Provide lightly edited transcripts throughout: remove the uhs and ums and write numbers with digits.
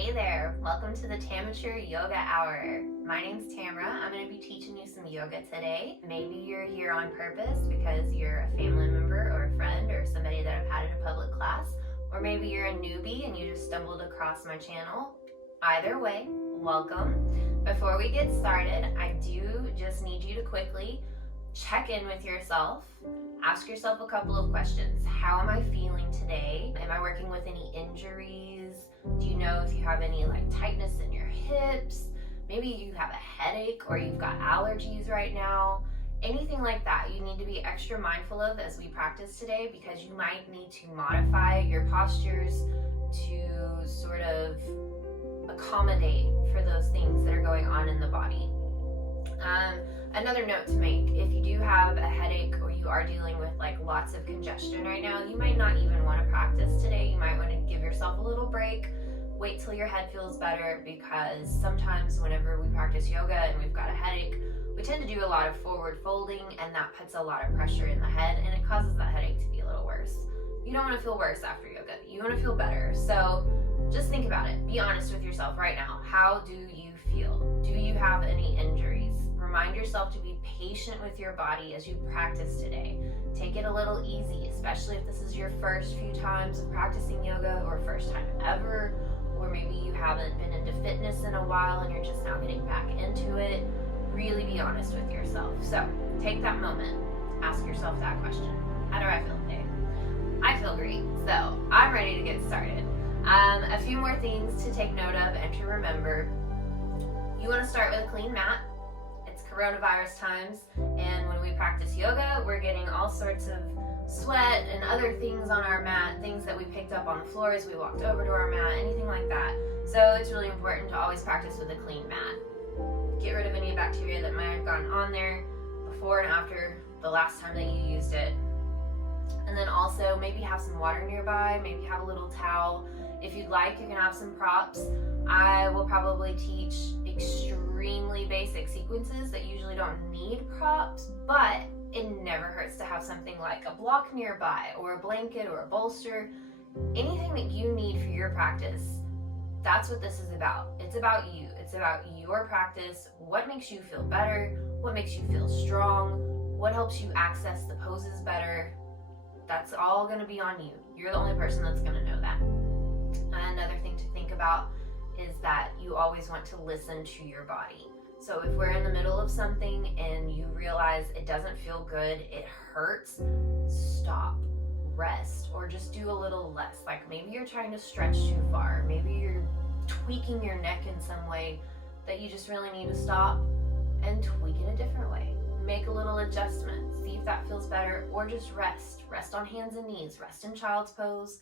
Hey there, welcome to the Tamateur Yoga Hour. My name's Tamara. I'm going to be teaching you some yoga today. Maybe you're here on purpose because you're a family member or a friend or somebody that I've had in a public class, or maybe you're a newbie and you just stumbled across my channel. Either way, welcome. Before we get started, I do just need you to quickly check in with yourself. Ask yourself a couple of questions. How am I feeling today? Am I working with any injuries? Do you know if you have any tightness in your hips? Maybe you have a headache or you've got allergies right now. Anything like that you need to be extra mindful of as we practice today, because you might need to modify your postures to sort of accommodate for those things that are going on in the body. Another note to make, if you do have a headache or you are dealing with lots of congestion right now, you might not even want to practice today. You might want to give yourself a little break, wait till your head feels better, because sometimes whenever we practice yoga and we've got a headache, we tend to do a lot of forward folding, and that puts a lot of pressure in the head and it causes that headache to be a little worse. You don't want to feel worse after yoga. You want to feel better. So just think about it. Be honest with yourself right now. How do you feel? Do you have any injuries? Remind yourself to be patient with your body as you practice today. Take it a little easy, especially if this is your first few times of practicing yoga, or first time ever, or maybe you haven't been into fitness in a while and you're just now getting back into it. Really be honest with yourself. So take that moment, ask yourself that question. How do I feel today? I feel great, so I'm ready to get started. A few more things to take note of and to remember. You want to start with a clean mat. It's coronavirus times, and when we practice yoga, we're getting all sorts of sweat and other things on our mat, things that we picked up on the floor as we walked over to our mat, anything like that. So it's really important to always practice with a clean mat. Get rid of any bacteria that might have gotten on there before and after the last time that you used it. And then also maybe have some water nearby, maybe have a little towel. If you'd like, you can have some props. I will probably teach extremely basic sequences that usually don't need props, but it never hurts to have something like a block nearby, or a blanket, or a bolster. Anything that you need for your practice. That's what this is about. It's about you. It's about your practice. What makes you feel better? What makes you feel strong? What helps you access the poses better? That's all going to be on you. You're the only person that's going to know that. Another thing to think about is that you always want to listen to your body. So if we're in the middle of something and you realize it doesn't feel good, it hurts, stop, rest, or just do a little less. Maybe you're trying to stretch too far. Maybe you're tweaking your neck in some way that you just really need to stop and tweak it a different way. Make a little adjustment. See if that feels better, or just rest. Rest on hands and knees. Rest in child's pose.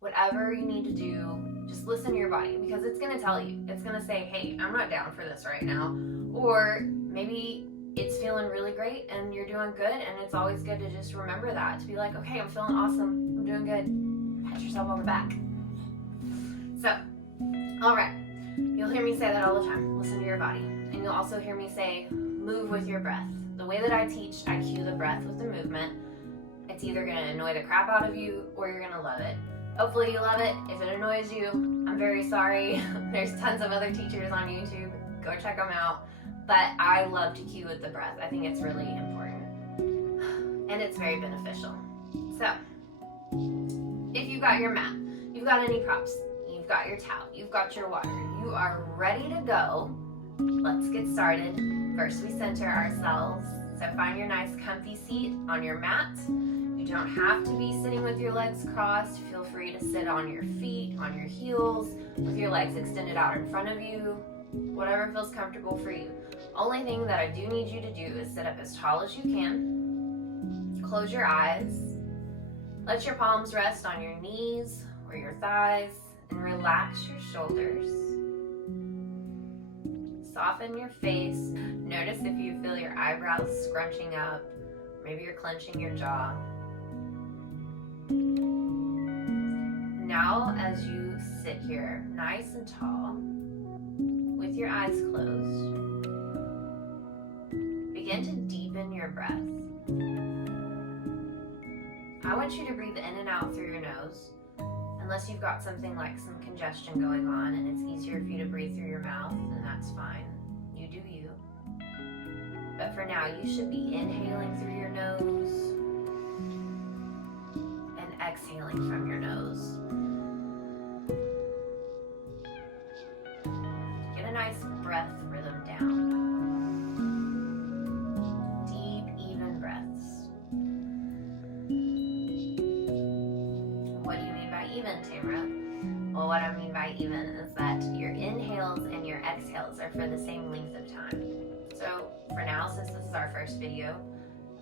Whatever you need to do, just listen to your body, because it's going to tell you. It's going to say, hey, I'm not down for this right now. Or maybe it's feeling really great and you're doing good, and it's always good to just remember that, to be like, okay, I'm feeling awesome. I'm doing good. Pat yourself on the back. So, all right. You'll hear me say that all the time. Listen to your body. And you'll also hear me say, move with your breath. The way that I teach, I cue the breath with the movement. It's either going to annoy the crap out of you, or you're going to love it. Hopefully you love it. If it annoys you, I'm very sorry. There's tons of other teachers on YouTube. Go check them out. But I love to cue with the breath. I think it's really important. And it's very beneficial. So, if you've got your mat, you've got any props, you've got your towel, you've got your water, you are ready to go. Let's get started. First, we center ourselves. So find your nice comfy seat on your mat. You don't have to be sitting with your legs crossed. Feel free to sit on your feet, on your heels, with your legs extended out in front of you. Whatever feels comfortable for you. Only thing that I do need you to do is sit up as tall as you can. Close your eyes. Let your palms rest on your knees or your thighs, and relax your shoulders. Soften your face. Notice if you feel your eyebrows scrunching up. Maybe you're clenching your jaw. Now, as you sit here nice and tall, with your eyes closed, begin to deepen your breath. I want you to breathe in and out through your nose, Unless you've got something like some congestion going on and it's easier for you to breathe through your mouth, then that's fine. You do you. But for now, you should be inhaling through your nose and exhaling from your nose. Get a nice breath rhythm down. Deep, even breaths. What do you mean by even, Tamara? Well, what I mean by even is that your inhales and your exhales are for the same length of time. So for now, since this is our first video,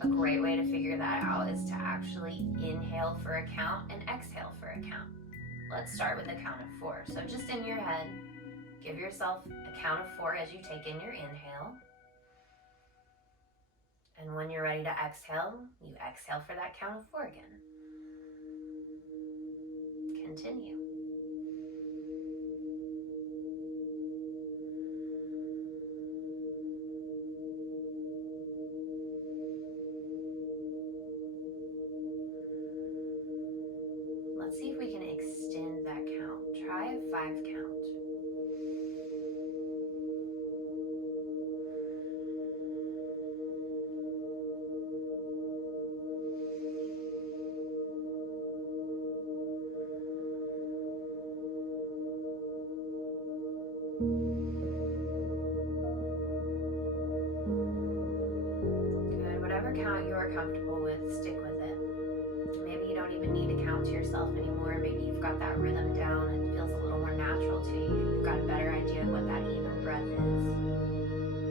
a great way to figure that out is to actually inhale for a count and exhale for a count. Let's start with a count of 4. So just in your head, give yourself a count of 4 as you take in your inhale. And when you're ready to exhale, you exhale for that count of 4 again. Continue. Let's see if we can extend that count. Try a 5 count. Good. Whatever count you are comfortable with, stick with it. Maybe you don't even need to count to yourself anymore. Maybe you've got that rhythm down and it feels a little more natural to you. You've got a better idea of what that even breath is.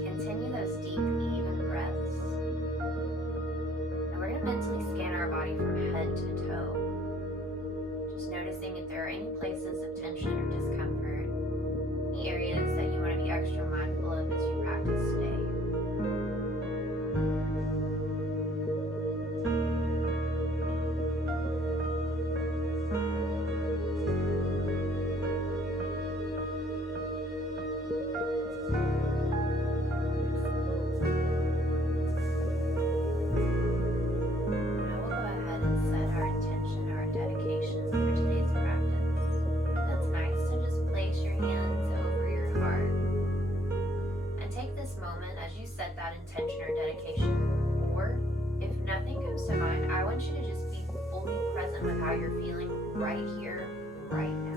Continue those deep, even breaths. And we're going to mentally scan our body from head to toe. Just noticing if there are any places of tension or discomfort, any areas that you want to be extra mindful of as you practice today. Intention or dedication, or if nothing comes to mind, I want you to just be fully present with how you're feeling right here, right now.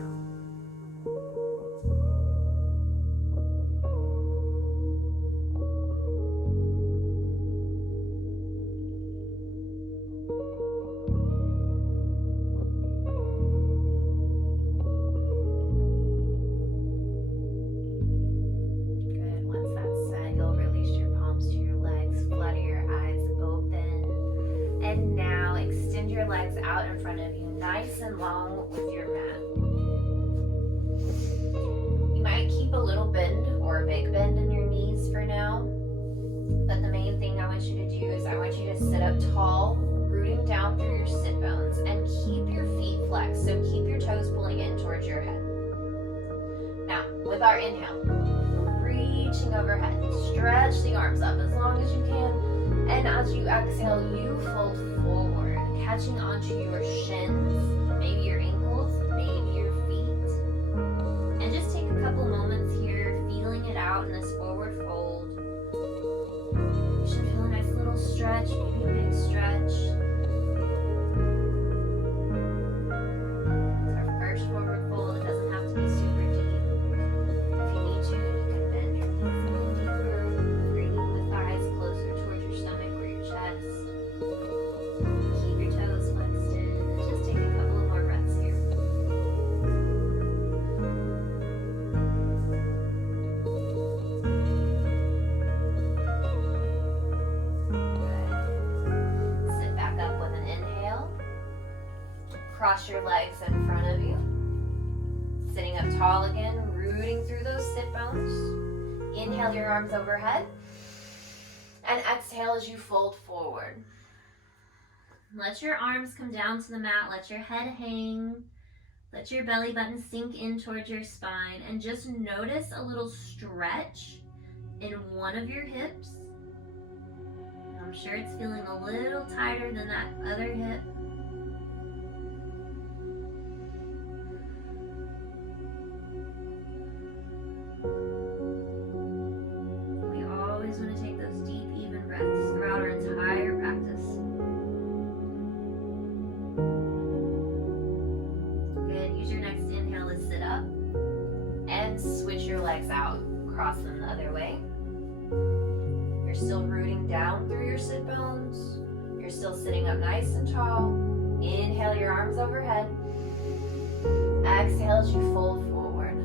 Legs out in front of you, nice and long with your mat. You might keep a little bend or a big bend in your knees for now, but the main thing I want you to do is I want you to sit up tall, rooting down through your sit bones, and keep your feet flexed, so keep your toes pulling in towards your head. Now, with our inhale, reaching overhead, stretch the arms up as long as you can, and as you exhale, you fold forward, catching onto your shins, maybe your ankles, maybe your feet. And just take a couple moments here, feeling it out in this forward fold. You should feel a nice little stretch, maybe a big stretch. It's our first forward fold. It doesn't have to be super deep. If you need to, you can bend your knees a little deeper, bringing the thighs closer towards your stomach or your chest. Keep your toes flexed in, and just take a couple of more breaths here. Good. Sit back up with an inhale. Cross your legs in front of you. Sitting up tall again, rooting through those sit bones. Inhale your arms overhead. And exhale as you fold forward. Let your arms come down to the mat. Let your head hang. Let your belly button sink in towards your spine. And just notice a little stretch in one of your hips. I'm sure it's feeling a little tighter than that other hip. legs out, cross them the other way. You're still rooting down through your sit bones. You're still sitting up nice and tall. Inhale your arms overhead. Exhale as you fold forward.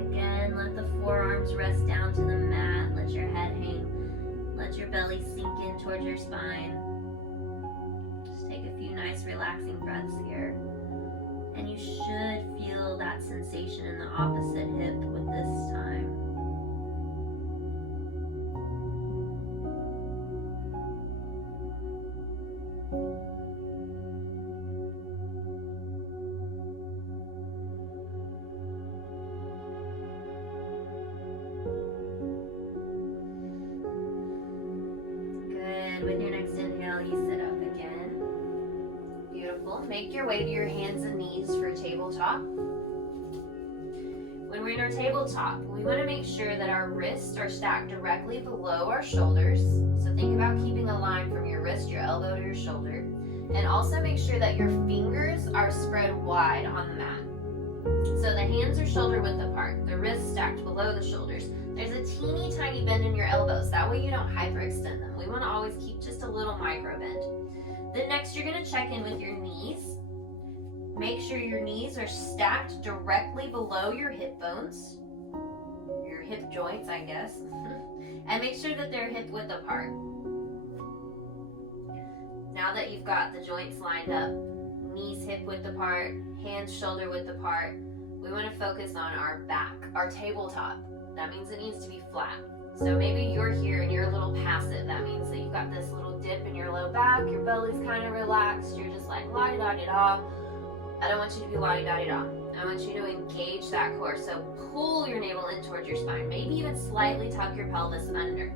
Again, let the forearms rest down to the mat. Let your head hang. Let your belly sink in towards your spine. Just take a few nice relaxing breaths here. And you should feel that sensation in the opposite hip with this time. Good. With your next inhale, you sit up again. Beautiful. Make your way to your hands and knees for tabletop. When we're in our tabletop, we want to make sure that our wrists are stacked directly below our shoulders. So think about keeping a line from your wrist, your elbow to your shoulder. And also make sure that your fingers are spread wide on the mat. So the hands are shoulder width apart, the wrists stacked below the shoulders. There's a teeny tiny bend in your elbows. That way you don't hyperextend them. We want to always keep just a little micro bend. Then next you're going to check in with your knees. Make sure your knees are stacked directly below your hip bones, your hip joints, I guess. And make sure that they're hip width apart. Now that you've got the joints lined up, knees hip width apart, hands shoulder width apart, we want to focus on our back, our tabletop. That means it needs to be flat. So maybe you're here and you're a little passive. That means that you've got this little dip in your low back, your belly's kind of relaxed, you're just like la-di-da-di-da. I don't want you to be la-di-da-di-da. I want you to engage that core. So pull your navel in towards your spine. Maybe even slightly tuck your pelvis under.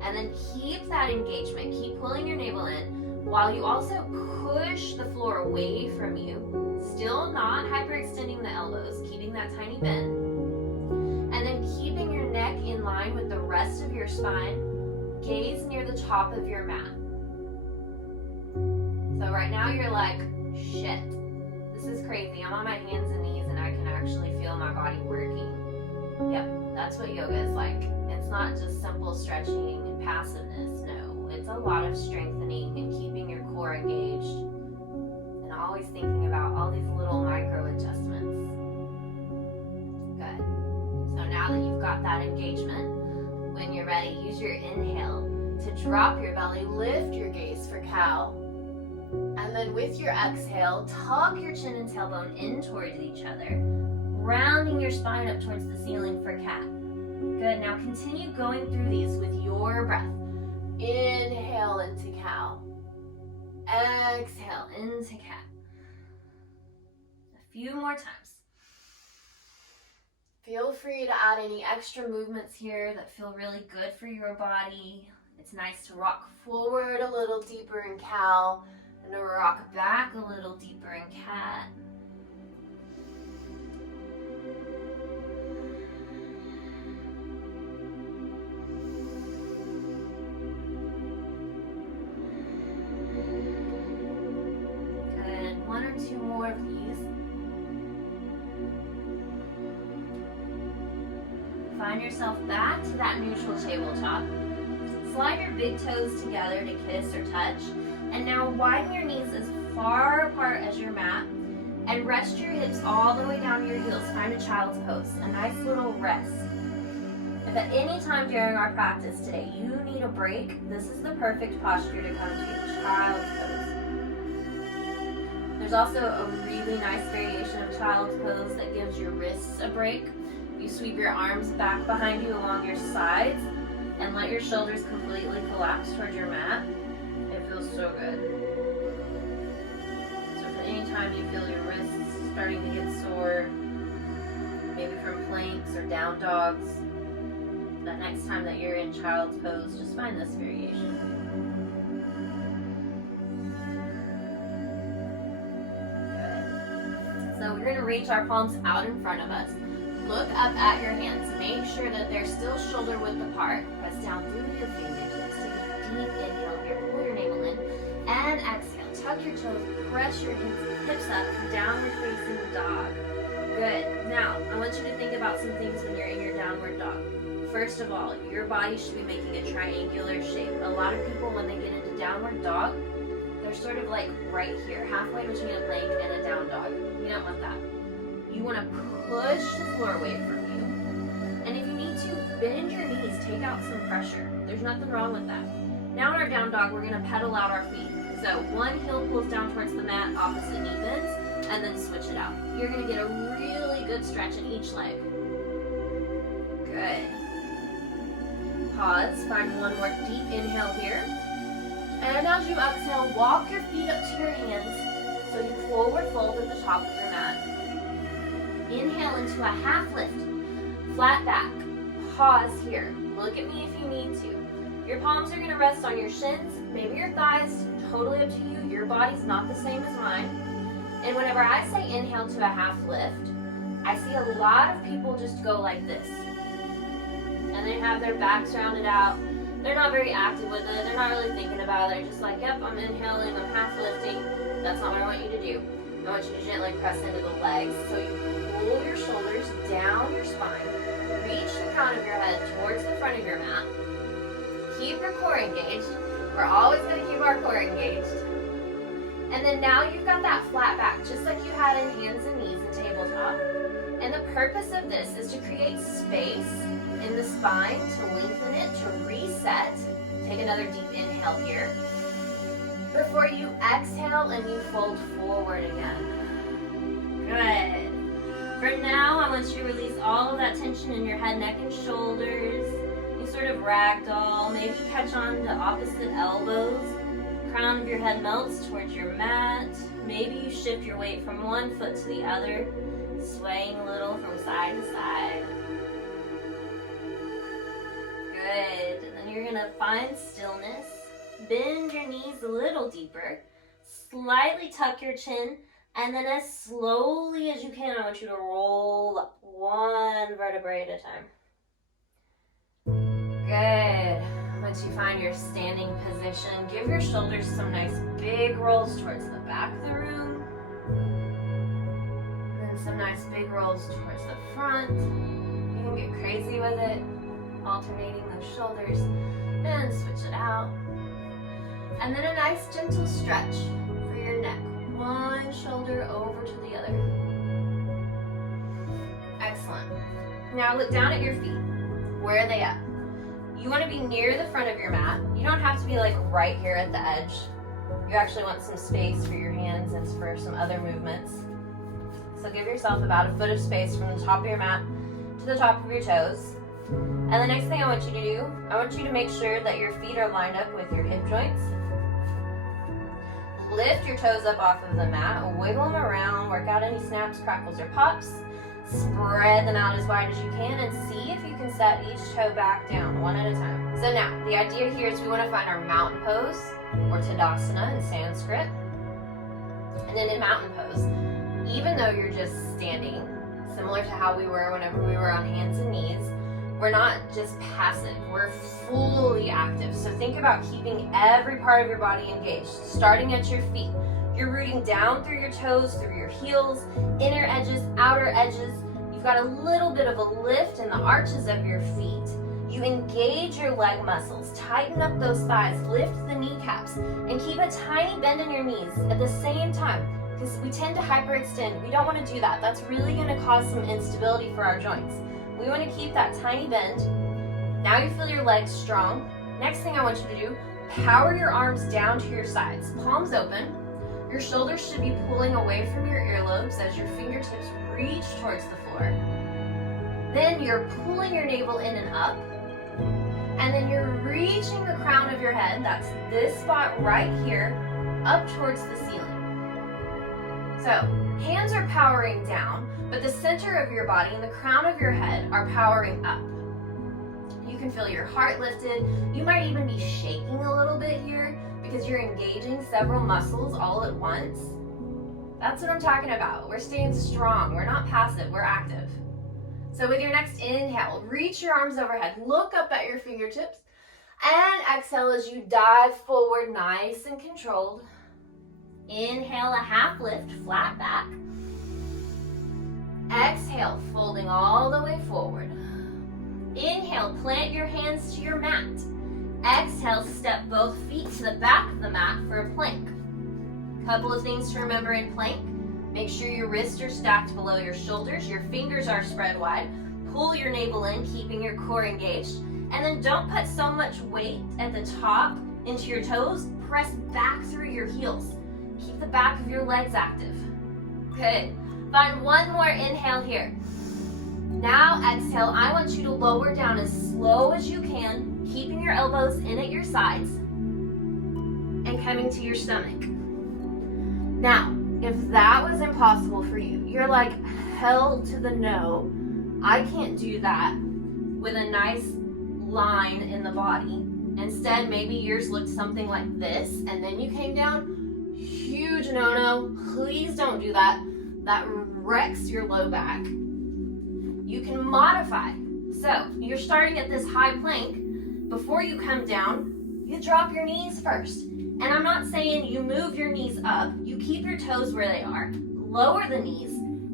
And then keep that engagement. Keep pulling your navel in while you also push the floor away from you. Still not hyperextending the elbows, keeping that tiny bend. And then keeping your neck in line with the rest of your spine. Gaze near the top of your mat. So right now you're like, shit. This is crazy. I'm on my hands and knees and I can actually feel my body working. Yep, that's what yoga is like. It's not just simple stretching and passiveness. No, it's a lot of strengthening and keeping your core engaged. And always thinking about all these little micro adjustments. Good. So now that you've got that engagement, when you're ready, use your inhale to drop your belly, lift your gaze for cow. And then with your exhale, tuck your chin and tailbone in towards each other, rounding your spine up towards the ceiling for cat. Good, now continue going through these with your breath. Inhale into cow. Exhale into cat. A few more times. Feel free to add any extra movements here that feel really good for your body. It's nice to rock forward a little deeper in cow. And to rock back a little deeper in cat. Good. One or two more of these. Find yourself back to that neutral tabletop. Slide your big toes together to kiss or touch. And now widen your knees as far apart as your mat and rest your hips all the way down to your heels. Find a child's pose, a nice little rest. If at any time during our practice today you need a break, this is the perfect posture to come to, child's pose. There's also a really nice variation of child's pose that gives your wrists a break. You sweep your arms back behind you along your sides and let your shoulders completely collapse towards your mat. It feels so good. So if at any time you feel your wrists starting to get sore, maybe from planks or down dogs, that next time that you're in child's pose, just find this variation. Good. So we're going to reach our palms out in front of us. Look up at your hands. Make sure that they're still shoulder width apart. Press down through your fingertips. Take a deep inhale here. Pull your navel in. And exhale. tuck your toes, press your hips up, downward facing dog. Good. Now, I want you to think about some things when you're in your downward dog. First of all, your body should be making a triangular shape. A lot of people, when they get into downward dog, they're sort of like right here, halfway between a plank and a down dog. You don't want that. You want to push the floor away from you. And if you need to, bend your knees, take out some pressure. There's nothing wrong with that. Now in our down dog, we're going to pedal out our feet. So one heel pulls down towards the mat, opposite knee bends, and then switch it out. You're going to get a really good stretch in each leg. Good. Pause, find one more deep inhale here. And as you exhale, walk your feet up to your hands so you forward fold at the top of your mat. Inhale into a half lift, flat back. Pause here. Look at me if you need to. Your palms are going to rest on your shins, maybe your thighs, totally up to you. Your body's not the same as mine. And whenever I say inhale to a half lift, I see a lot of people just go like this. And they have their backs rounded out. They're not very active with it. They're not really thinking about it. They're just like, yep, I'm inhaling, I'm half lifting. That's not what I want you to do. I want you to gently press into the legs. So you pull your shoulders down your spine. Reach the crown of your head towards the front of your mat. Keep your core engaged. We're always going to keep our core engaged. And then now you've got that flat back, just like you had in hands and knees and tabletop. And the purpose of this is to create space in the spine, to lengthen it, to reset. Take another deep inhale here. Before you exhale and you fold forward again. Good. For now, I want you to release all of that tension in your head, neck, and shoulders. You sort of ragdoll, maybe catch on to opposite elbows. Crown of your head melts towards your mat. Maybe you shift your weight from one foot to the other, swaying a little from side to side. Good. And then you're going to find stillness. Bend your knees a little deeper. Slightly tuck your chin. And then as slowly as you can, I want you to roll up one vertebrae at a time. Good. Once you find your standing position, give your shoulders some nice big rolls towards the back of the room. And then some nice big rolls towards the front. You can get crazy with it, alternating those shoulders, and switch it out. And then a nice gentle stretch for your neck. One shoulder over to the other. Excellent. Now look down at your feet. Where are they at? You want to be near the front of your mat. You don't have to be like right here at the edge. You actually want some space for your hands and for some other movements. So give yourself about a foot of space from the top of your mat to the top of your toes. And the next thing I want you to do, I want you to make sure that your feet are lined up with your hip joints. Lift your toes up off of the mat, wiggle them around, work out any snaps, crackles, or pops. Spread them out as wide as you can and see if you can set each toe back down one at a time. So now, the idea here is we want to find our mountain pose, or Tadasana in Sanskrit. And then in mountain pose, even though you're just standing, similar to how we were whenever we were on hands and knees, we're not just passive, we're fully active. So think about keeping every part of your body engaged, starting at your feet. You're rooting down through your toes, through your heels, inner edges, outer edges. You've got a little bit of a lift in the arches of your feet. You engage your leg muscles, tighten up those thighs, lift the kneecaps, and keep a tiny bend in your knees at the same time, because we tend to hyperextend. We don't want to do that. That's really going to cause some instability for our joints. We want to keep that tiny bend. Now you feel your legs strong. Next thing I want you to do, power your arms down to your sides, palms open. Your shoulders should be pulling away from your earlobes as your fingertips reach towards the floor. Then you're pulling your navel in and up. And then you're reaching the crown of your head, that's this spot right here, up towards the ceiling. So, hands are powering down, but the center of your body and the crown of your head are powering up. You can feel your heart lifted. You might even be shaking a little bit here because you're engaging several muscles all at once. That's what I'm talking about. We're staying strong. We're not passive. We're active. So with your next inhale, reach your arms overhead. Look up at your fingertips. And exhale as you dive forward, nice and controlled. Inhale, a half lift, flat back. Exhale, folding all the way forward. Inhale, plant your hands to your mat. Exhale, step both feet to the back of the mat for a plank. Couple of things to remember in plank. Make sure your wrists are stacked below your shoulders, your fingers are spread wide. Pull your navel in, keeping your core engaged. And then don't put so much weight at the top into your toes. Press back through your heels. Keep the back of your legs active. Good. Find one more inhale here. Now exhale, I want you to lower down as slow as you can, keeping your elbows in at your sides and coming to your stomach. Now, if that was impossible for you, you're like, hell to the no, I can't do that with a nice line in the body. Instead, maybe yours looked something like this, and then you came down. Huge no-no. Please don't do that. That wrecks your low back. You can modify. So, you're starting at this high plank. Before you come down, you drop your knees first. And I'm not saying you move your knees up. You keep your toes where they are. Lower the knees,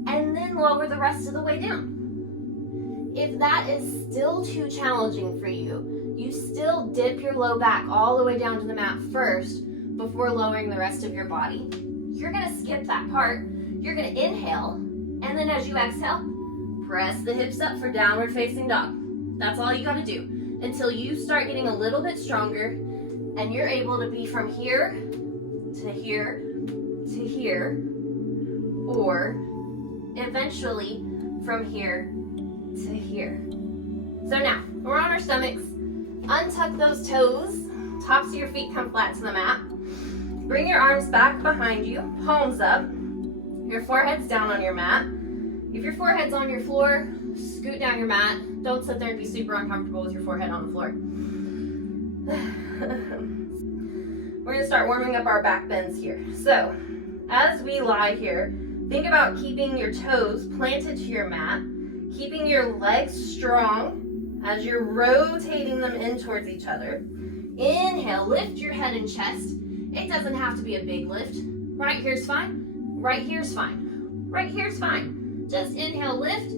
and then lower the rest of the way down. If that is still too challenging for you, you still dip your low back all the way down to the mat first before lowering the rest of your body. You're gonna skip that part. You're gonna inhale, and then as you exhale, press the hips up for downward facing dog. That's all you gotta do until you start getting a little bit stronger and you're able to be from here to here to here, or eventually from here to here. So now, we're on our stomachs. Untuck those toes. Tops of your feet come flat to the mat. Bring your arms back behind you, palms up. Your forehead's down on your mat. If your forehead's on your floor, scoot down your mat. Don't sit there and be super uncomfortable with your forehead on the floor. We're gonna start warming up our back bends here. So, as we lie here, think about keeping your toes planted to your mat, keeping your legs strong as you're rotating them in towards each other. Inhale, lift your head and chest. It doesn't have to be a big lift. Right here's fine. Right here's fine. Right here's fine. Just inhale, lift.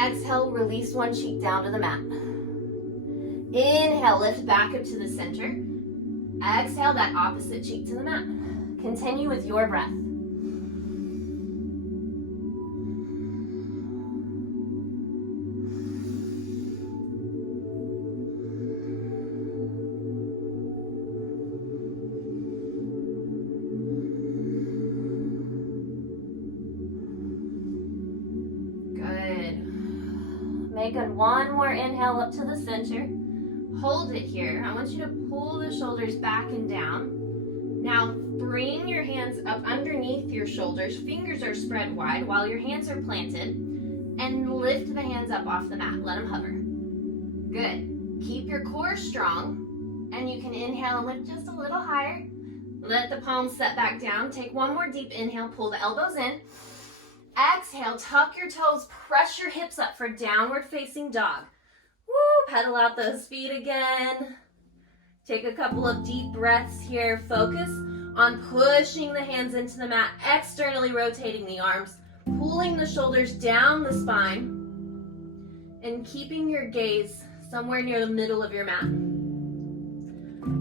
Exhale, release one cheek down to the mat. Inhale, lift back up to the center. Exhale, that opposite cheek to the mat. Continue with your breath. Make one more inhale up to the center. Hold it here. I want you to pull the shoulders back and down. Now bring your hands up underneath your shoulders. Fingers are spread wide while your hands are planted. And lift the hands up off the mat. Let them hover. Good. Keep your core strong. And you can inhale and lift just a little higher. Let the palms set back down. Take one more deep inhale. Pull the elbows in. Exhale, tuck your toes, press your hips up for downward facing dog. Woo, pedal out those feet again. Take a couple of deep breaths here. Focus on pushing the hands into the mat, externally rotating the arms, pulling the shoulders down the spine, and keeping your gaze somewhere near the middle of your mat.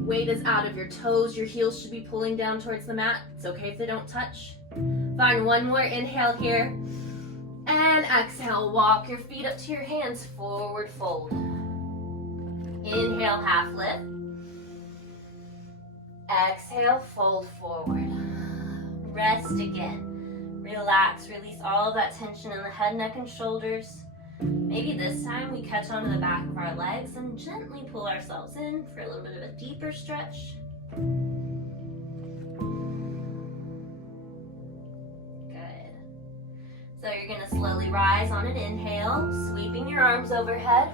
Weight is out of your toes. Your heels should be pulling down towards the mat. It's okay if they don't touch. Find one more inhale here. And exhale, walk your feet up to your hands, forward fold. Inhale, half lift. Exhale, fold forward. Rest again. Relax, release all of that tension in the head, neck, and shoulders. Maybe this time we catch onto the back of our legs and gently pull ourselves in for a little bit of a deeper stretch. So you're going to slowly rise on an inhale, sweeping your arms overhead.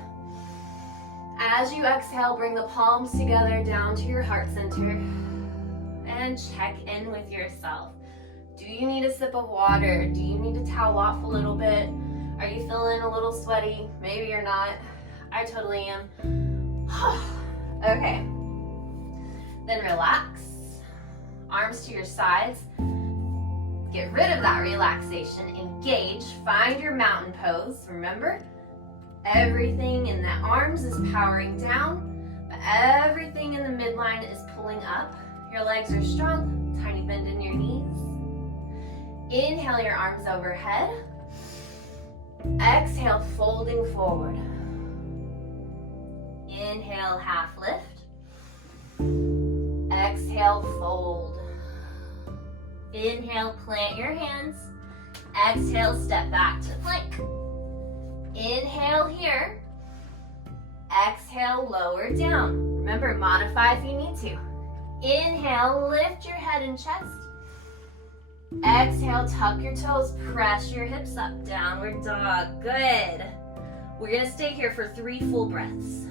As you exhale, bring the palms together down to your heart center. And check in with yourself. Do you need a sip of water? Do you need to towel off a little bit? Are you feeling a little sweaty? Maybe you're not. I totally am. Okay. Then relax. Arms to your sides. Get rid of that relaxation, engage, find your mountain pose. Remember, everything in the arms is powering down, but everything in the midline is pulling up. Your legs are strong, tiny bend in your knees. Inhale your arms overhead. Exhale, folding forward. Inhale, half lift. Exhale, fold. Inhale, plant your hands. Exhale, step back to plank. Inhale here. Exhale, lower down. Remember, modify if you need to. Inhale, lift your head and chest. Exhale, tuck your toes, press your hips up, downward dog. Good. We're gonna stay here for 3 full breaths.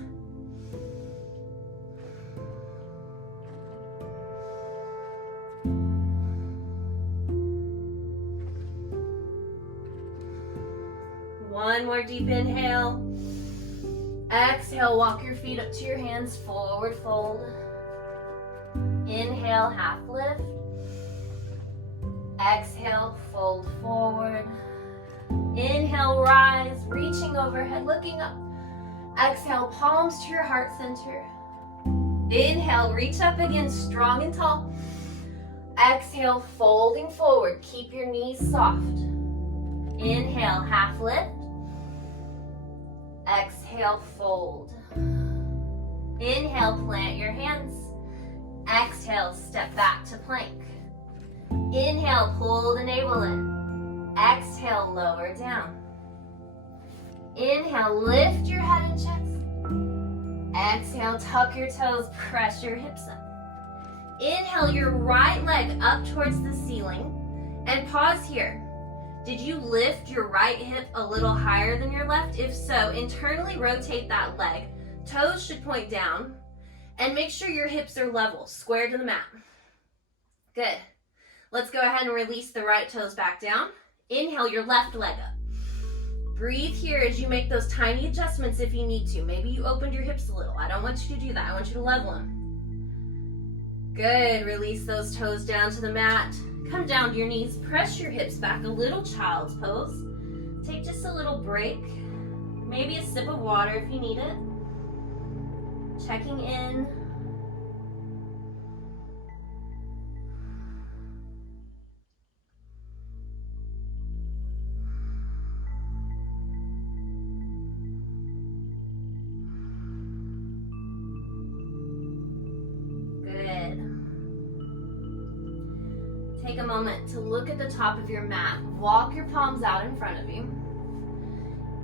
One more deep inhale. Exhale, walk your feet up to your hands, forward fold. Inhale, half lift. Exhale, fold forward. Inhale, rise, reaching overhead, looking up. Exhale, palms to your heart center. Inhale, reach up again, strong and tall. Exhale, folding forward. Keep your knees soft. Inhale, half lift. Exhale, fold. Inhale, plant your hands. Exhale, step back to plank. Inhale, pull the navel in. Exhale, lower down. Inhale, lift your head and chest. Exhale, tuck your toes, press your hips up. Inhale your right leg up towards the ceiling and pause here. Did you lift your right hip a little higher than your left? If so, internally rotate that leg. Toes should point down. And make sure your hips are level, square to the mat. Good. Let's go ahead and release the right toes back down. Inhale your left leg up. Breathe here as you make those tiny adjustments if you need to. Maybe you opened your hips a little. I don't want you to do that. I want you to level them. Good. Release those toes down to the mat. Come down to your knees. Press your hips back, a little child's pose. Take just a little break. Maybe a sip of water if you need it. Checking in. Take a moment to look at the top of your mat. Walk your palms out in front of you.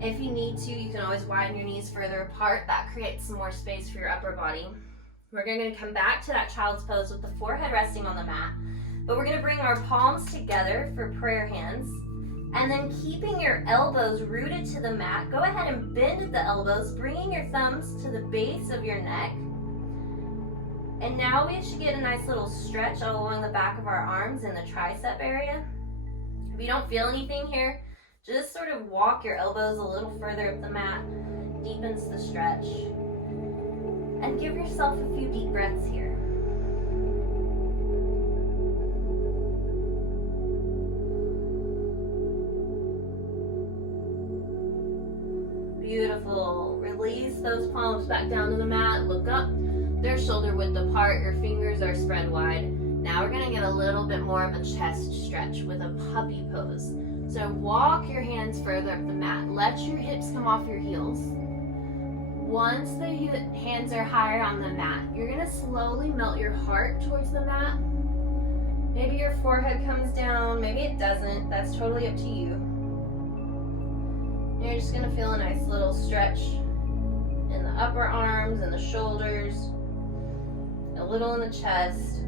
If you need to, you can always widen your knees further apart. That creates some more space for your upper body. We're going to come back to that child's pose with the forehead resting on the mat. But we're going to bring our palms together for prayer hands. And then keeping your elbows rooted to the mat, go ahead and bend the elbows, bringing your thumbs to the base of your neck. And now we should get a nice little stretch all along the back of our arms in the tricep area. If you don't feel anything here, just sort of walk your elbows a little further up the mat, deepens the stretch. And give yourself a few deep breaths here. Beautiful. Release those palms back down to the mat. Look up. They're shoulder width apart. Your fingers are spread wide. Now we're going to get a little bit more of a chest stretch with a puppy pose. So walk your hands further up the mat. Let your hips come off your heels. Once the hands are higher on the mat, you're going to slowly melt your heart towards the mat. Maybe your forehead comes down. Maybe it doesn't. That's totally up to you. You're just going to feel a nice little stretch in the upper arms and the shoulders. A little in the chest.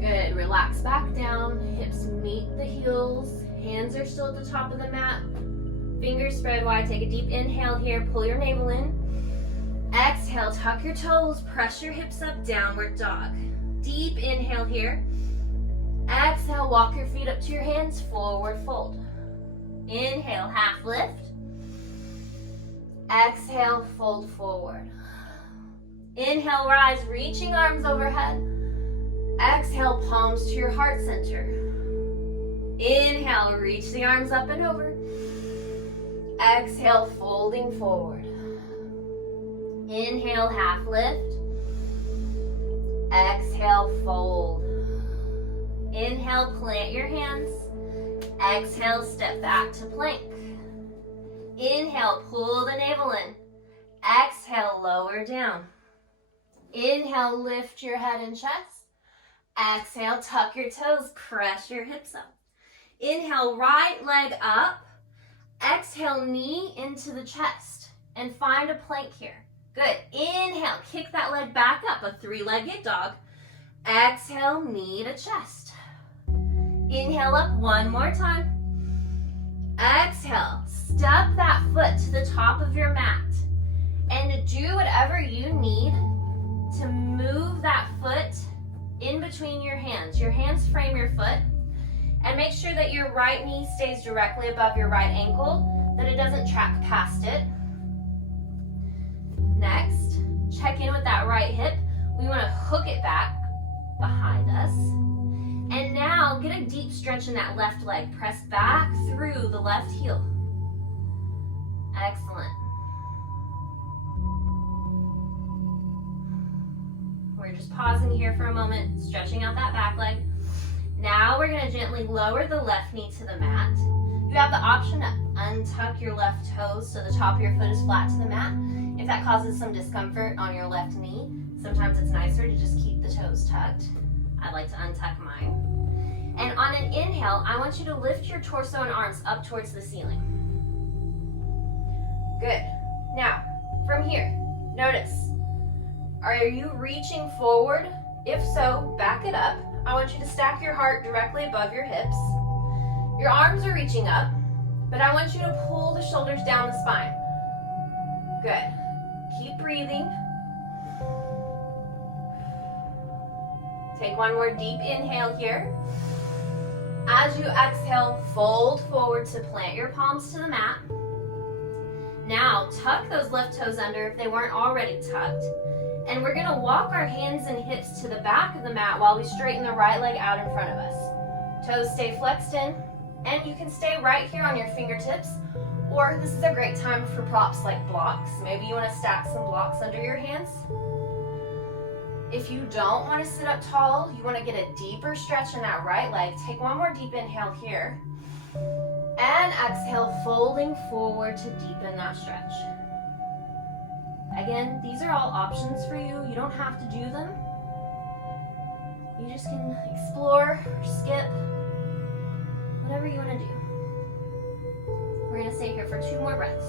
Good. Relax back down. Hips meet the heels. Hands are still at the top of the mat. Fingers spread wide. Take a deep inhale here. Pull your navel in. Exhale. Tuck your toes. Press your hips up. Downward dog. Deep inhale here. Exhale. Walk your feet up to your hands. Forward fold. Inhale. Half lift. Exhale. Fold forward. Inhale, rise, reaching arms overhead. Exhale, palms to your heart center. Inhale, reach the arms up and over. Exhale, folding forward. Inhale, half lift. Exhale, fold. Inhale, plant your hands. Exhale, step back to plank. Inhale, pull the navel in. Exhale, lower down. Inhale, lift your head and chest. Exhale, tuck your toes, press your hips up. Inhale, right leg up. Exhale, knee into the chest. And find a plank here. Good. Inhale, kick that leg back up, a three-legged dog. Exhale, knee to chest. Inhale up one more time. Exhale, step that foot to the top of your mat. And do whatever you need to move that foot in between your hands. Your hands frame your foot. And make sure that your right knee stays directly above your right ankle, that it doesn't track past it. Next, check in with that right hip. We want to hook it back behind us. And now get a deep stretch in that left leg. Press back through the left heel. Excellent. We're just pausing here for a moment, stretching out that back leg. Now we're going to gently lower the left knee to the mat. You have the option to untuck your left toes so the top of your foot is flat to the mat. If that causes some discomfort on your left knee, sometimes it's nicer to just keep the toes tucked. I like to untuck mine. And on an inhale, I want you to lift your torso and arms up towards the ceiling. Good. Now, from here, notice, are you reaching forward? If so, back it up. I want you to stack your heart directly above your hips. Your arms are reaching up, but I want you to pull the shoulders down the spine. Good. Keep breathing. Take one more deep inhale here. As you exhale, fold forward to plant your palms to the mat. Now, tuck those left toes under if they weren't already tucked. And we're going to walk our hands and hips to the back of the mat while we straighten the right leg out in front of us. Toes stay flexed in, and you can stay right here on your fingertips, or this is a great time for props like blocks. Maybe you want to stack some blocks under your hands. If you don't want to sit up tall, you want to get a deeper stretch in that right leg. Take one more deep inhale here. And exhale, folding forward to deepen that stretch. Again, these are all options for you. You don't have to do them. You just can explore, or skip, whatever you want to do. We're going to stay here for 2 more breaths.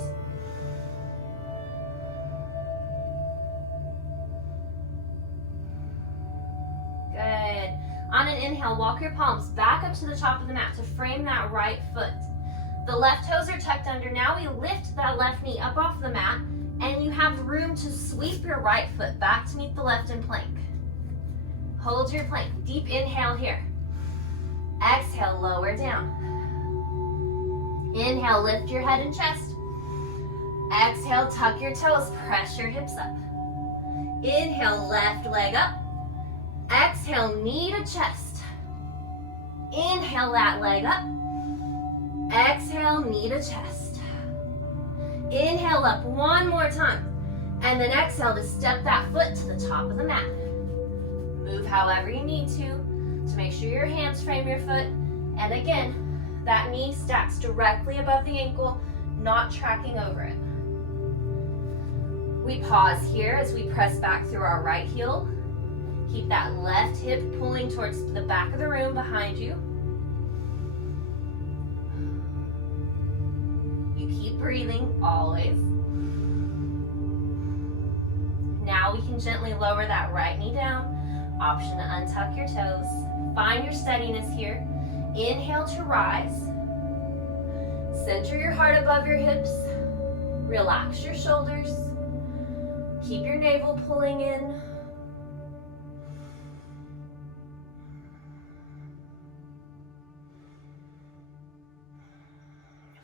Good. On an inhale, walk your palms back up to the top of the mat to frame that right foot. The left toes are tucked under. Now we lift that left knee up off the mat, and you have room to sweep your right foot back to meet the left in plank. Hold your plank. Deep inhale here. Exhale, lower down. Inhale, lift your head and chest. Exhale, tuck your toes, press your hips up. Inhale, left leg up. Exhale, knee to chest. Inhale that leg up. Exhale, knee to chest. Inhale up one more time. And then exhale to step that foot to the top of the mat. Move however you need to make sure your hands frame your foot. And again, that knee stacks directly above the ankle, not tracking over it. We pause here as we press back through our right heel. Keep that left hip pulling towards the back of the room behind you. You keep breathing, always. Now we can gently lower that right knee down. Option to untuck your toes. Find your steadiness here. Inhale to rise. Center your heart above your hips. Relax your shoulders. Keep your navel pulling in.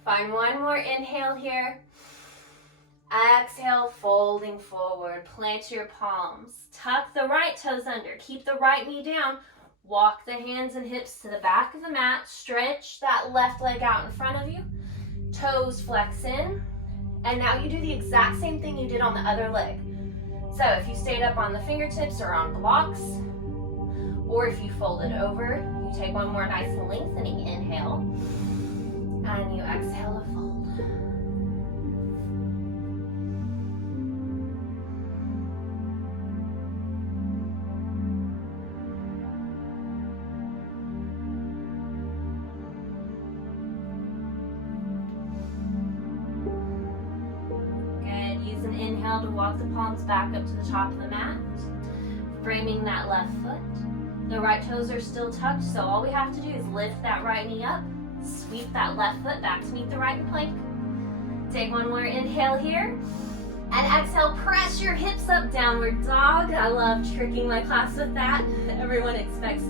Find one more inhale here. Exhale, folding forward. Plant your palms. Tuck the right toes under. Keep the right knee down. Walk the hands and hips to the back of the mat. Stretch that left leg out in front of you. Toes flex in. And now you do the exact same thing you did on the other leg. So if you stayed up on the fingertips or on blocks, or if you folded over, you take one more nice lengthening inhale, and you exhale to fold. To walk the palms back up to the top of the mat, framing that left foot. The right toes are still tucked, so all we have to do is lift that right knee up, sweep that left foot back to meet the right plank. Take one more inhale here, and exhale, press your hips up, downward dog. I love tricking my class with that. Everyone expects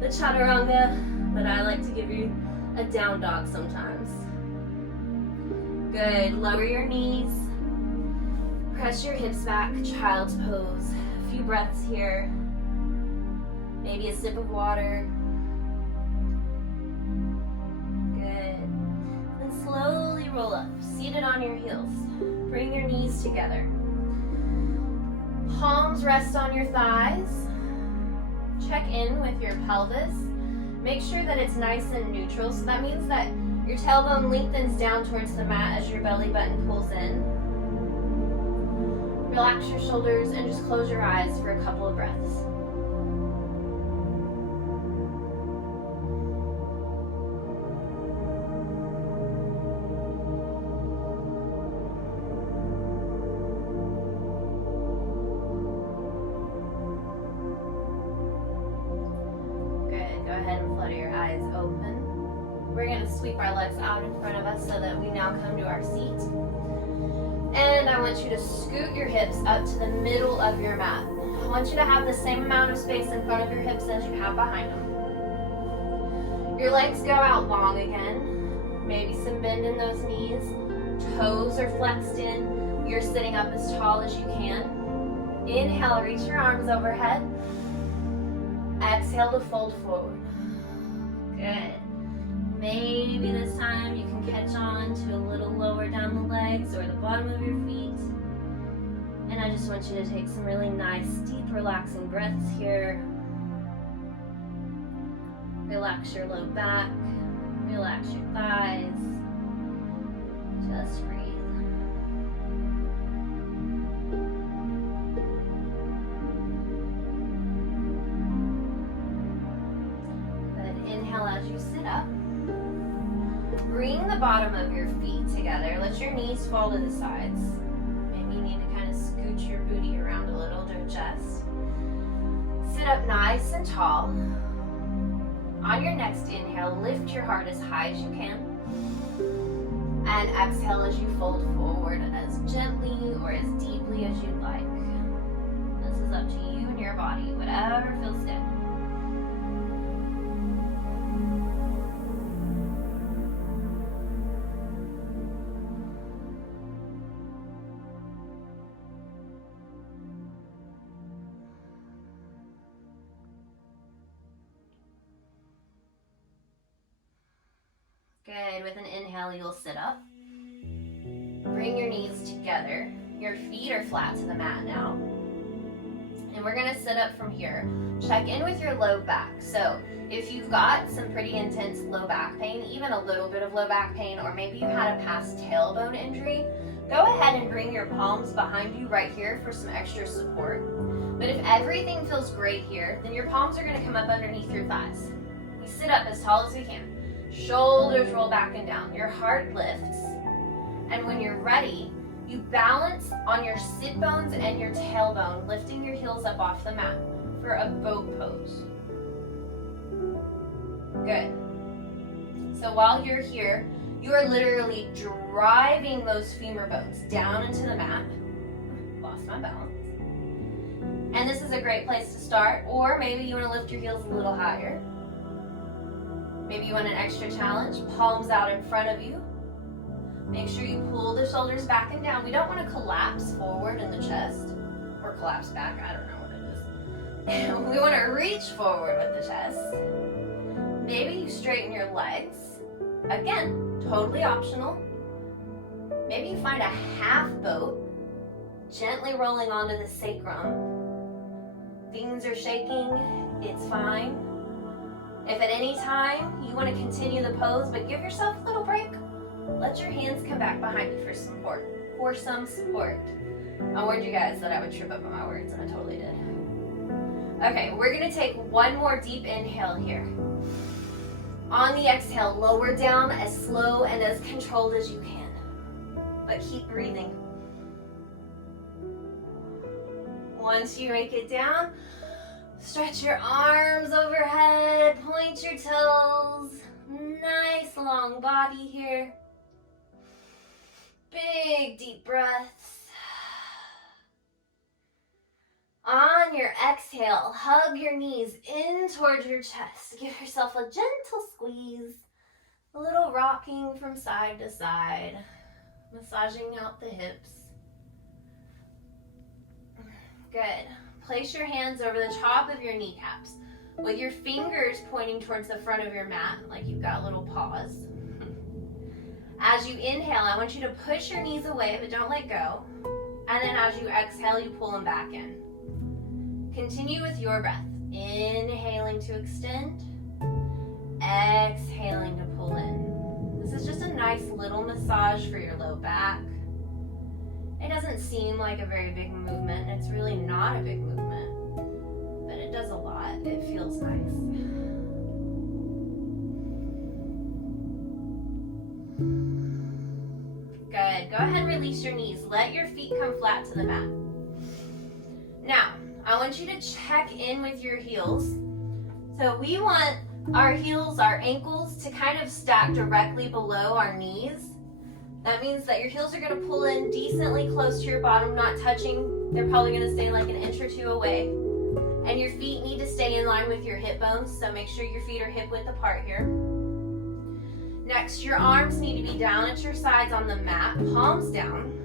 the chaturanga, but I like to give you a down dog sometimes. Good, lower your knees. Press your hips back, child's pose. A few breaths here. Maybe a sip of water. Good. And slowly roll up, seated on your heels. Bring your knees together. Palms rest on your thighs. Check in with your pelvis. Make sure that it's nice and neutral. So that means that your tailbone lengthens down towards the mat as your belly button pulls in. Relax your shoulders and just close your eyes for a couple of breaths. Good, go ahead and flutter your eyes open. We're gonna sweep our legs out in front of us so that we now come to our seat. And I want you to scoot your hips up to the middle of your mat. I want you to have the same amount of space in front of your hips as you have behind them. Your legs go out long again. Maybe some bend in those knees. Toes are flexed in. You're sitting up as tall as you can. Inhale, reach your arms overhead. Exhale to fold forward. Good. Maybe this time you can catch on to a little lower down the legs or the bottom of your feet. And I just want you to take some really nice, deep, relaxing breaths here. Relax your low back. Relax your thighs. Just breathe. Good. Inhale as you sit up. Bring the bottom of your feet together. Let your knees fall to the sides. Maybe you need to kind of scoot your booty around a little to your chest. Sit up nice and tall. On your next inhale, lift your heart as high as you can. And exhale as you fold forward as gently or as deeply as you'd like. This is up to you and your body, whatever feels good. Good. With an inhale, you'll sit up. Bring your knees together. Your feet are flat to the mat now. And we're going to sit up from here. Check in with your low back. So if you've got some pretty intense low back pain, even a little bit of low back pain, or maybe you had a past tailbone injury, go ahead and bring your palms behind you right here for some extra support. But if everything feels great here, then your palms are going to come up underneath your thighs. We sit up as tall as we can. Shoulders roll back and down. Your heart lifts. And when you're ready, you balance on your sit bones and your tailbone, lifting your heels up off the mat for a boat pose. Good. So while you're here, you are literally driving those femur bones down into the mat. Lost my balance. And this is a great place to start. Or maybe you want to lift your heels a little higher. Maybe you want an extra challenge, palms out in front of you. Make sure you pull the shoulders back and down. We don't want to collapse forward in the chest or collapse back. I don't know what it is. We want to reach forward with the chest. Maybe you straighten your legs. Again, totally optional. Maybe you find a half boat, gently rolling onto the sacrum. Things are shaking, it's fine. If at any time you want to continue the pose, but give yourself a little break, let your hands come back behind you for some support. I warned you guys that I would trip up on my words, and I totally did. Okay, we're gonna take one more deep inhale here. On the exhale, lower down as slow and as controlled as you can, but keep breathing. Once you make it down, stretch your arms overhead, point your toes. Nice long body here. Big deep breaths. On your exhale, hug your knees in towards your chest. Give yourself a gentle squeeze. A little rocking from side to side. Massaging out the hips. Good. Place your hands over the top of your kneecaps with your fingers pointing towards the front of your mat like you've got little paws. As you inhale, I want you to push your knees away, but don't let go. And then as you exhale, you pull them back in. Continue with your breath. Inhaling to extend. Exhaling to pull in. This is just a nice little massage for your low back. It doesn't seem like a very big movement. It's really not a big movement, but it does a lot. It feels nice. Good. Go ahead and release your knees. Let your feet come flat to the mat. Now, I want you to check in with your heels. So we want our heels, our ankles, to kind of stack directly below our knees. That means that your heels are going to pull in decently close to your bottom, not touching. They're probably going to stay like an inch or two away. And your feet need to stay in line with your hip bones, so make sure your feet are hip width apart here. Next, your arms need to be down at your sides on the mat, palms down.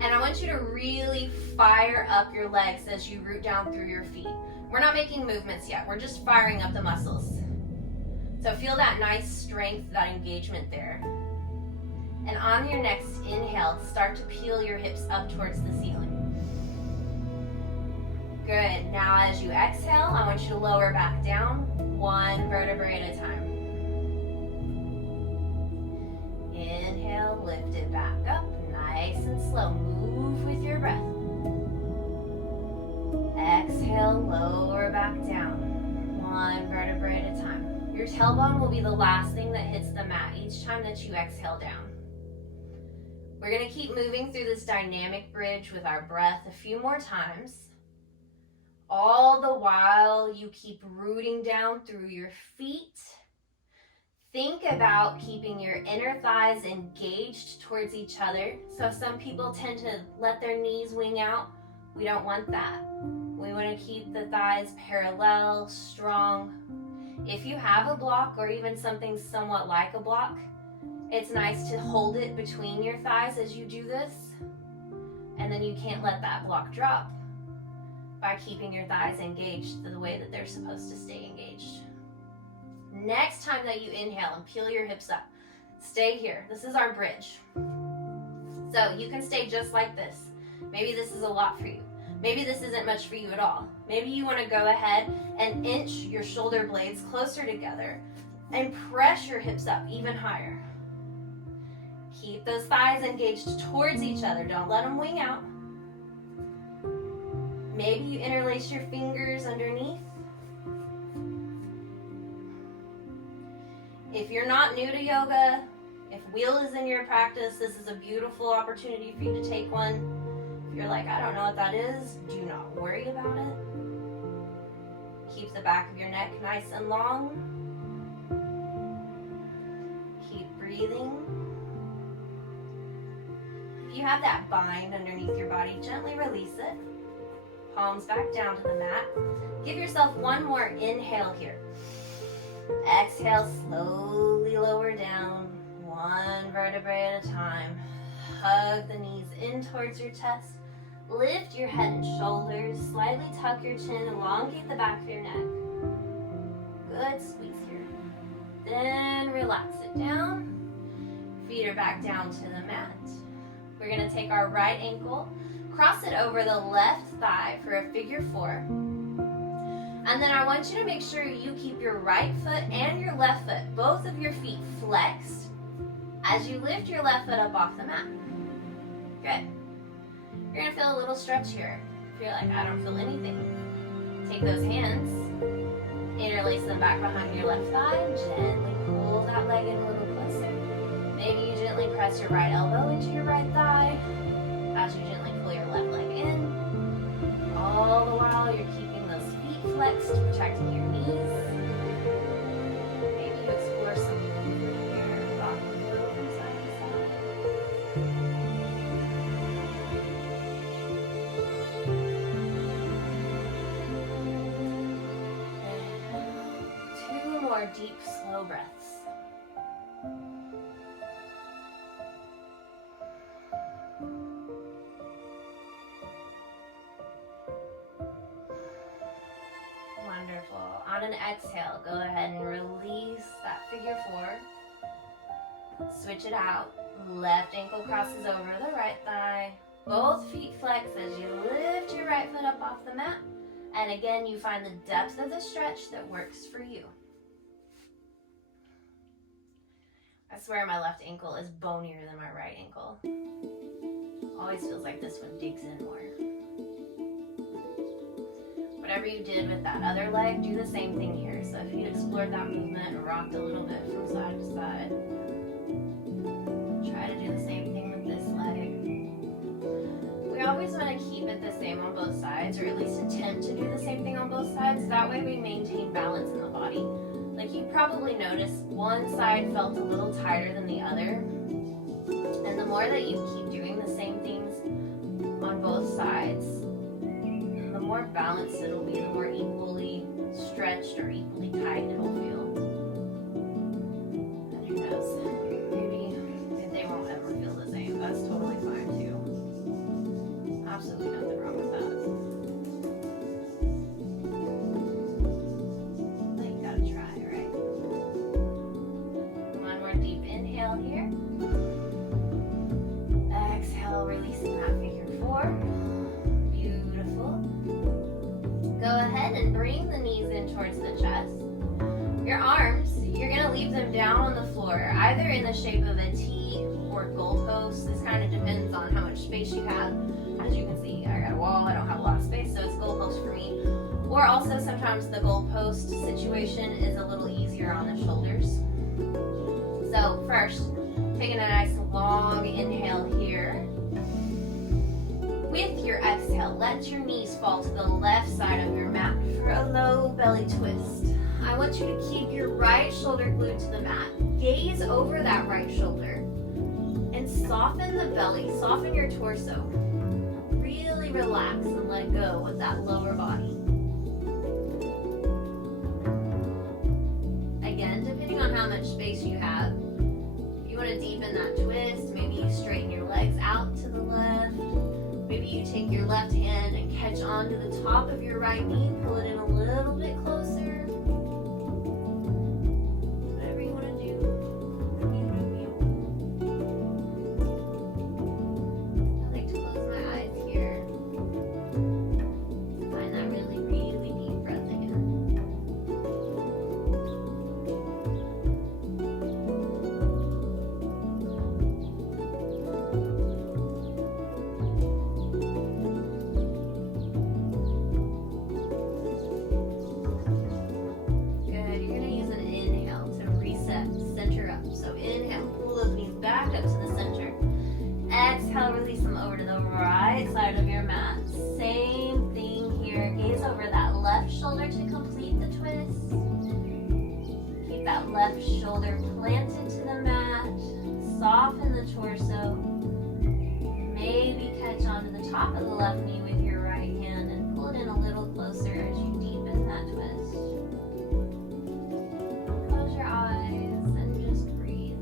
And I want you to really fire up your legs as you root down through your feet. We're not making movements yet. We're just firing up the muscles. So feel that nice strength, that engagement there. And on your next inhale, start to peel your hips up towards the ceiling. Good. Now as you exhale, I want you to lower back down, one vertebrae at a time. Inhale, lift it back up, nice and slow. Move with your breath. Exhale, lower back down, one vertebrae at a time. Your tailbone will be the last thing that hits the mat each time that you exhale down. We're going to keep moving through this dynamic bridge with our breath a few more times. All the while you keep rooting down through your feet. Think about keeping your inner thighs engaged towards each other. So some people tend to let their knees wing out. We don't want that. We want to keep the thighs parallel, strong. If you have a block or even something somewhat like a block, it's nice to hold it between your thighs as you do this, and then you can't let that block drop by keeping your thighs engaged the way that they're supposed to stay engaged. Next time that you inhale and peel your hips up, stay here. This is our bridge. So you can stay just like this. Maybe this is a lot for you. Maybe this isn't much for you at all. Maybe you want to go ahead and inch your shoulder blades closer together and press your hips up even higher. Keep those thighs engaged towards each other. Don't let them wing out. Maybe you interlace your fingers underneath. If you're not new to yoga, if wheel is in your practice, this is a beautiful opportunity for you to take one. If you're like, I don't know what that is, do not worry about it. Keep the back of your neck nice and long. Keep breathing. If you have that bind underneath your body, gently release it. Palms back down to the mat. Give yourself one more inhale here. Exhale, slowly lower down. One vertebrae at a time. Hug the knees in towards your chest. Lift your head and shoulders. Slightly tuck your chin. Elongate the back of your neck. Good squeeze here. Then relax it down. Feet are back down to the mat. We're going to take our right ankle, cross it over the left thigh for a figure 4. And then I want you to make sure you keep your right foot and your left foot, both of your feet flexed as you lift your left foot up off the mat. Good. You're going to feel a little stretch here. If you're like, I don't feel anything, take those hands, interlace them back behind your left thigh, gently pull that leg in a little closer. Maybe you gently press your right elbow into your right thigh as you gently pull your left leg in. All the while you're keeping those feet flexed, protecting your knees. Maybe you explore some movement here, rock a little from side to side. And 2 more deep, slow breaths. Wonderful. On an exhale, go ahead and release that figure 4. Switch it out. Left ankle crosses over the right thigh. Both feet flex as you lift your right foot up off the mat. And again, you find the depth of the stretch that works for you. I swear my left ankle is bonier than my right ankle. Always feels like this one digs in more. Whatever you did with that other leg, do the same thing here. So if you explored that movement and rocked a little bit from side to side, try to do the same thing with this leg. We always want to keep it the same on both sides, or at least attempt to do the same thing on both sides. That way we maintain balance in the body. Like you probably noticed, one side felt a little tighter than the other. And the more that you keep doing the same things on both sides, the more balanced it'll be, the more equally stretched or equally tight it'll feel. And who knows, maybe they won't ever feel the same. That's totally fine too. Absolutely nothing wrong with that. But you gotta try, right? One more deep inhale here. Exhale, releasing that figure 4. Go ahead and bring the knees in towards the chest. Your arms, you're going to leave them down on the floor, either in the shape of a T or goalpost. This kind of depends on how much space you have. As you can see, I got a wall, I don't have a lot of space, so it's goalpost for me. Or also sometimes the goalpost situation is a little easier on the shoulders. So first, taking a nice long inhale here. With your exhale, let your knees fall to the left side of your mat for a low belly twist. I want you to keep your right shoulder glued to the mat. Gaze over that right shoulder and soften the belly, soften your torso. Really relax and let go with that lower body. Again, depending on how much space you have, if you want to deepen that twist, maybe you straighten your legs out to the left. Maybe you take your left hand and catch onto the top of your right knee, pull it in a little bit closer. Whatever you want to do. I like to close my eyes here. Find that really, really deep breath again. Exhale, release them over to the right side of your mat. Same thing here. Gaze over that left shoulder to complete the twist. Keep that left shoulder planted to the mat. Soften the torso. Maybe catch onto the top of the left knee with your right hand and pull it in a little closer as you deepen that twist. Close your eyes and just breathe.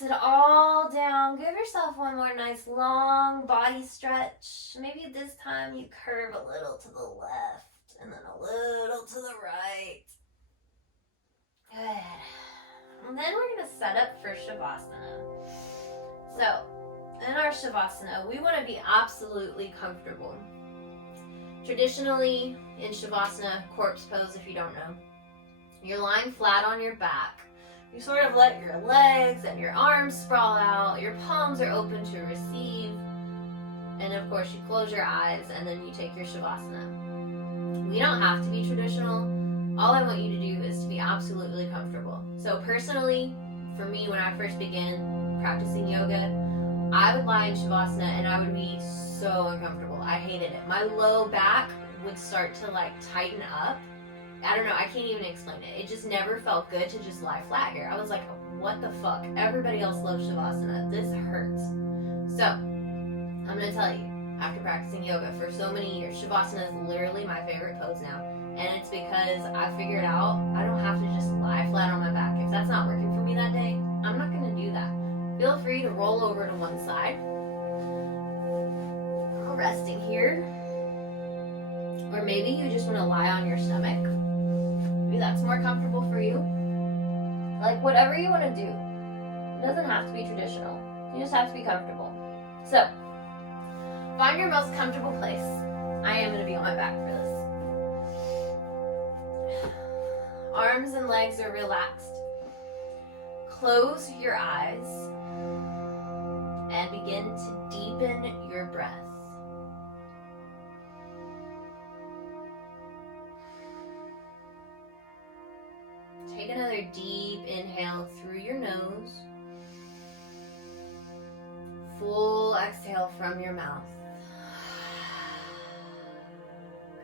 relax it all down. Give yourself one more nice long body stretch. Maybe this time you curve a little to the left and then a little to the right. Good. And then we're going to set up for Shavasana. So, in our Shavasana, we want to be absolutely comfortable. Traditionally, in Shavasana, corpse pose if you don't know, you're lying flat on your back. You sort of let your legs and your arms sprawl out. Your palms are open to receive. And of course, you close your eyes and then you take your Shavasana. We don't have to be traditional. All I want you to do is to be absolutely comfortable. So personally, for me, when I first began practicing yoga, I would lie in Shavasana and I would be so uncomfortable. I hated it. My low back would start to like tighten up. I don't know, I can't even explain it. It just never felt good to just lie flat here. I was like, what the fuck? Everybody else loves Shavasana. This hurts. So, I'm gonna tell you, after practicing yoga for so many years, Shavasana is literally my favorite pose now. And it's because I figured out I don't have to just lie flat on my back. If that's not working for me that day, I'm not gonna do that. Feel free to roll over to one side. Resting here. Or maybe you just wanna lie on your stomach. Maybe that's more comfortable for you. Like whatever you want to do. It doesn't have to be traditional. You just have to be comfortable. So, find your most comfortable place. I am going to be on my back for this. Arms and legs are relaxed. Close your eyes and begin to deepen your breath. Take another deep inhale through your nose. Full exhale from your mouth.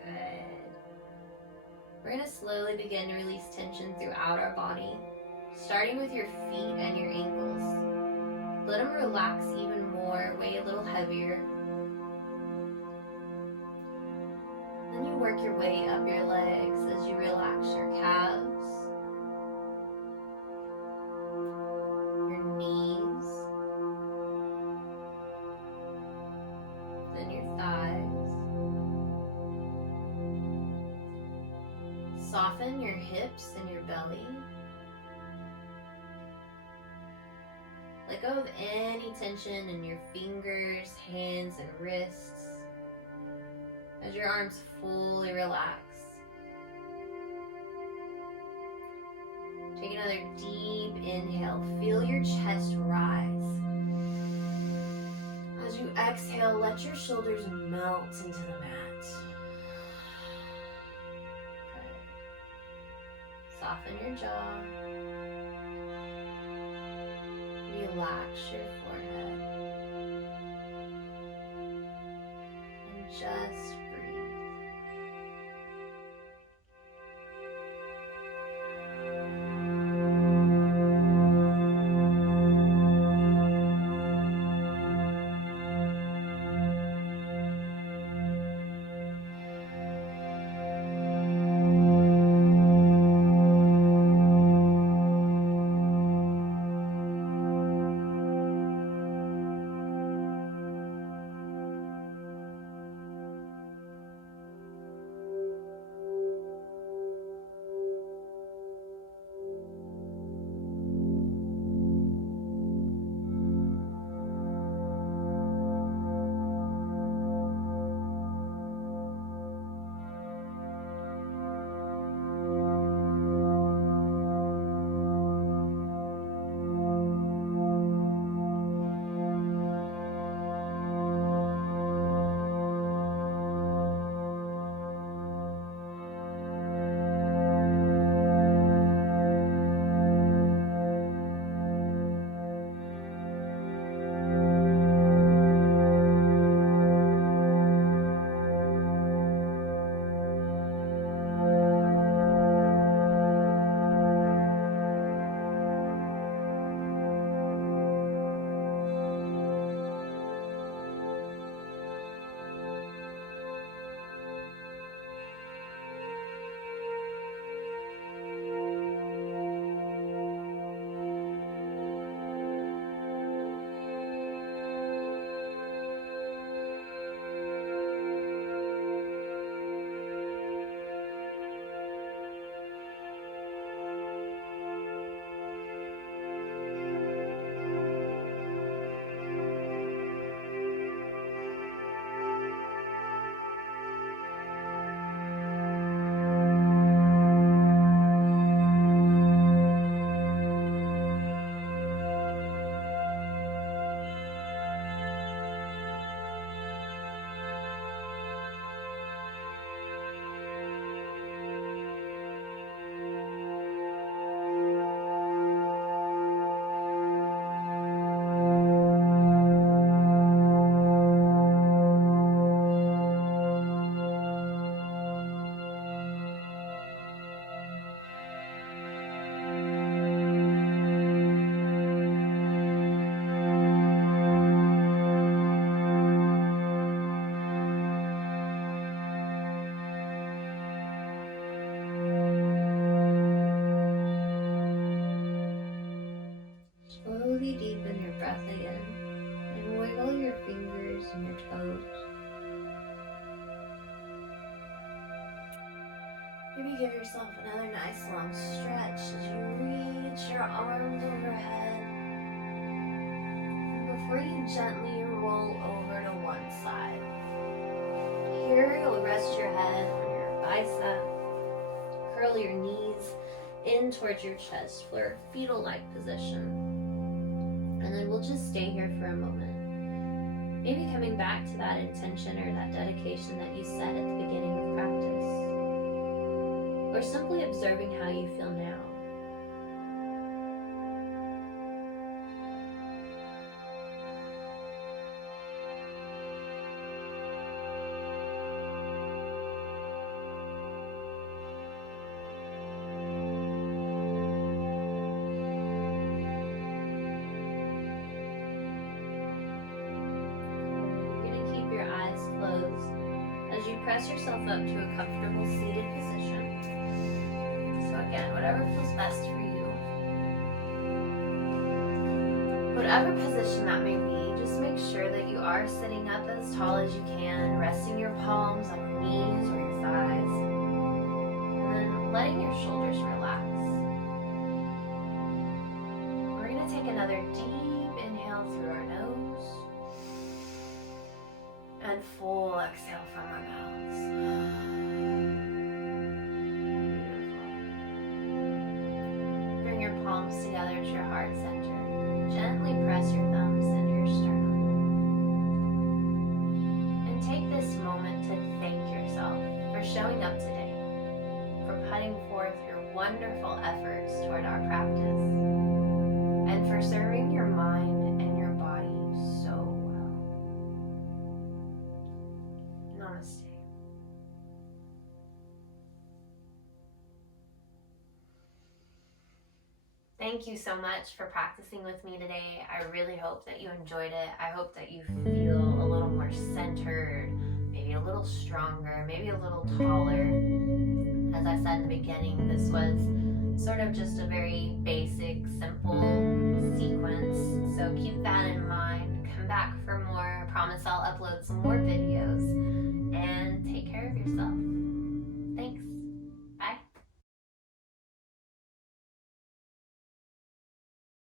Good. We're going to slowly begin to release tension throughout our body, starting with your feet and your ankles. Let them relax even more, weigh a little heavier. Then you work your way up your legs as you relax your calves, knees, then your thighs. Soften your hips and your belly. Let go of any tension in your fingers, hands, and wrists as your arms fully relax. Take another deep inhale. Feel your chest rise. As you exhale, let your shoulders melt into the mat. Good. Soften your jaw. Relax your forehead. And just breathe. Curl your fingers and your toes. Maybe give yourself another nice long stretch as you reach your arms overhead. And before you gently roll over to one side. Here you'll rest your head on your bicep. Curl your knees in towards your chest for a fetal-like position. And then we'll just stay here for a moment. Maybe coming back to that intention or that dedication that you set at the beginning of practice. Or simply observing how you feel now. As you press yourself up to a comfortable seated position. So again, whatever feels best for you. Whatever position that may be, just make sure that you are sitting up as tall as you can, resting your palms on your knees or your thighs, and then letting your shoulders relax. We're going to take another deep inhale through our nose. And full exhale from our mouths. Beautiful. Bring your palms together to your heart center. Gently press your thumbs into your sternum. And take this moment to thank yourself for showing up today, for putting forth your wonderful efforts toward our practice, and for serving your mind and your body so well. Namaste. Thank you so much for practicing with me today. I really hope that you enjoyed it. I hope that you feel a little more centered, maybe a little stronger, maybe a little taller. As I said in the beginning, this was sort of just a very basic, simple sequence